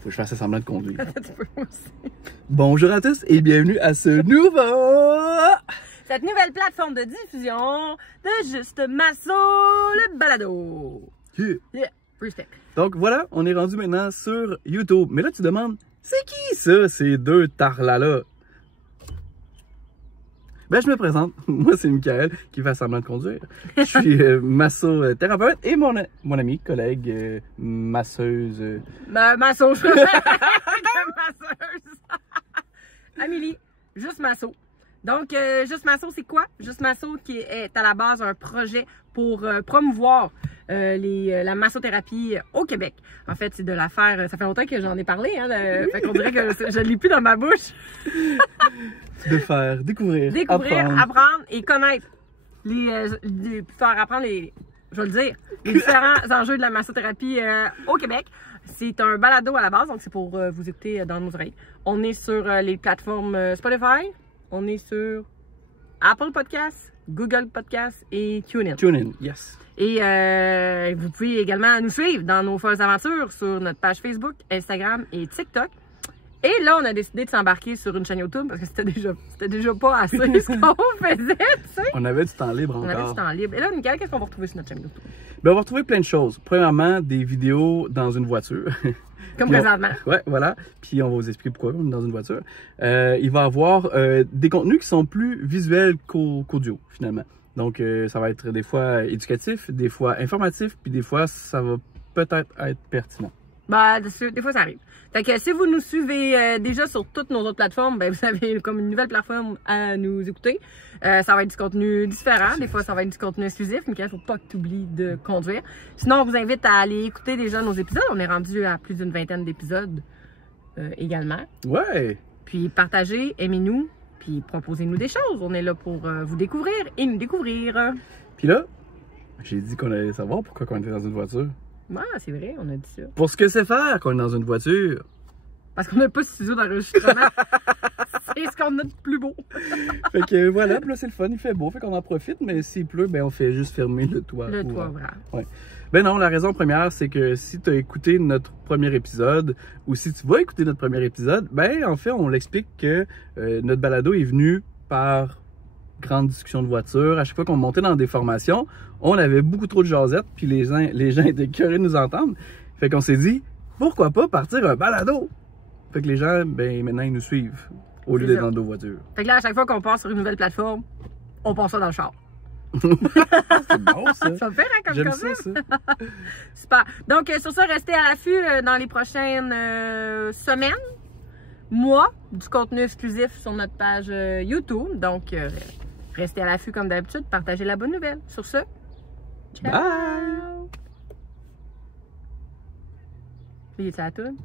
Faut que je fasse semblant de conduire. Tu peux aussi. Bonjour à tous et bienvenue à ce nouveau... Cette nouvelle plateforme de diffusion de Juste Masso, le balado. Yeah, free stick. Donc voilà, on est rendu maintenant sur YouTube. Mais là, tu demandes, c'est qui ça, ces deux tarlas-là? Ben, je me présente. Moi, c'est Michael qui fait semblant de conduire. Je suis massothérapeute et mon ami, collègue, masseuse. Masso, je masseuse. Amélie, Juste Masso. Donc, Juste Masso, c'est quoi? Juste Masso qui est à la base un projet pour promouvoir la massothérapie au Québec. En fait, c'est de la faire... Ça fait longtemps que j'en ai parlé, hein? Fait qu'on dirait que je ne l'ai plus dans ma bouche. De faire découvrir, apprendre et connaître faire apprendre je vais le dire, les différents enjeux de la massothérapie au Québec. C'est un balado à la base, donc c'est pour vous écouter dans nos oreilles. On est sur les plateformes Spotify, on est sur Apple Podcasts, Google Podcasts et TuneIn. TuneIn, yes. Et vous pouvez également nous suivre dans nos folles aventures sur notre page Facebook, Instagram et TikTok. Et là, on a décidé de s'embarquer sur une chaîne YouTube parce que c'était déjà pas assez ce qu'on faisait, tu sais. On avait du temps libre encore. On avait du temps libre. Et là, Michael, qu'est-ce qu'on va retrouver sur notre chaîne YouTube? Ben, on va retrouver plein de choses. Premièrement, des vidéos dans une voiture. Comme présentement. Ouais, voilà. Puis on va vous expliquer pourquoi on est dans une voiture. Il va y avoir des contenus qui sont plus visuels qu'audio, finalement. Donc, ça va être des fois éducatif, des fois informatif, puis des fois, ça va peut-être être pertinent. Ben, des fois, ça arrive. Fait que si vous nous suivez déjà sur toutes nos autres plateformes, ben vous avez comme une nouvelle plateforme à nous écouter. Ça va être du contenu différent. Des fois, ça va être du contenu exclusif. Mais il ne faut pas que tu oublies de conduire. Sinon, on vous invite à aller écouter déjà nos épisodes. On est rendu à plus d'une vingtaine d'épisodes également. Ouais! Puis partagez, aimez-nous, puis proposez-nous des choses. On est là pour vous découvrir et nous découvrir. Puis là, j'ai dit qu'on allait savoir pourquoi on était dans une voiture. Ah, c'est vrai, on a dit ça. Pour ce que c'est faire qu'on est dans une voiture. Parce qu'on n'a pas de ciseaux d'enregistrement. C'est ce qu'on a de plus beau. Fait que voilà, puis là c'est le fun, il fait beau, fait qu'on en profite, mais s'il pleut, ben on fait juste fermer le toit. Le toit, voilà. Ouais. Ben non, la raison première, c'est que si tu as écouté notre premier épisode, ou si tu vas écouter notre premier épisode, ben en fait, on l'explique que notre balado est venu par grande discussion de voiture. À chaque fois qu'on montait dans des formations, on avait beaucoup trop de jasettes, puis les gens étaient curieux de nous entendre. Fait qu'on s'est dit, pourquoi pas partir un balado? Fait que les gens, ben maintenant, ils nous suivent au lieu d'être dans nos voitures. Fait que là, à chaque fois qu'on passe sur une nouvelle plateforme, on passe ça dans le char. C'est bon, ça. Ça me fait, hein, comme J'aime ça. ça. Super. Donc, sur ça, restez à l'affût dans les prochaines semaines, mois, du contenu exclusif sur notre page YouTube. Donc, restez à l'affût comme d'habitude. Partagez la bonne nouvelle. Sur ce, ciao! Bye! Il est à tout.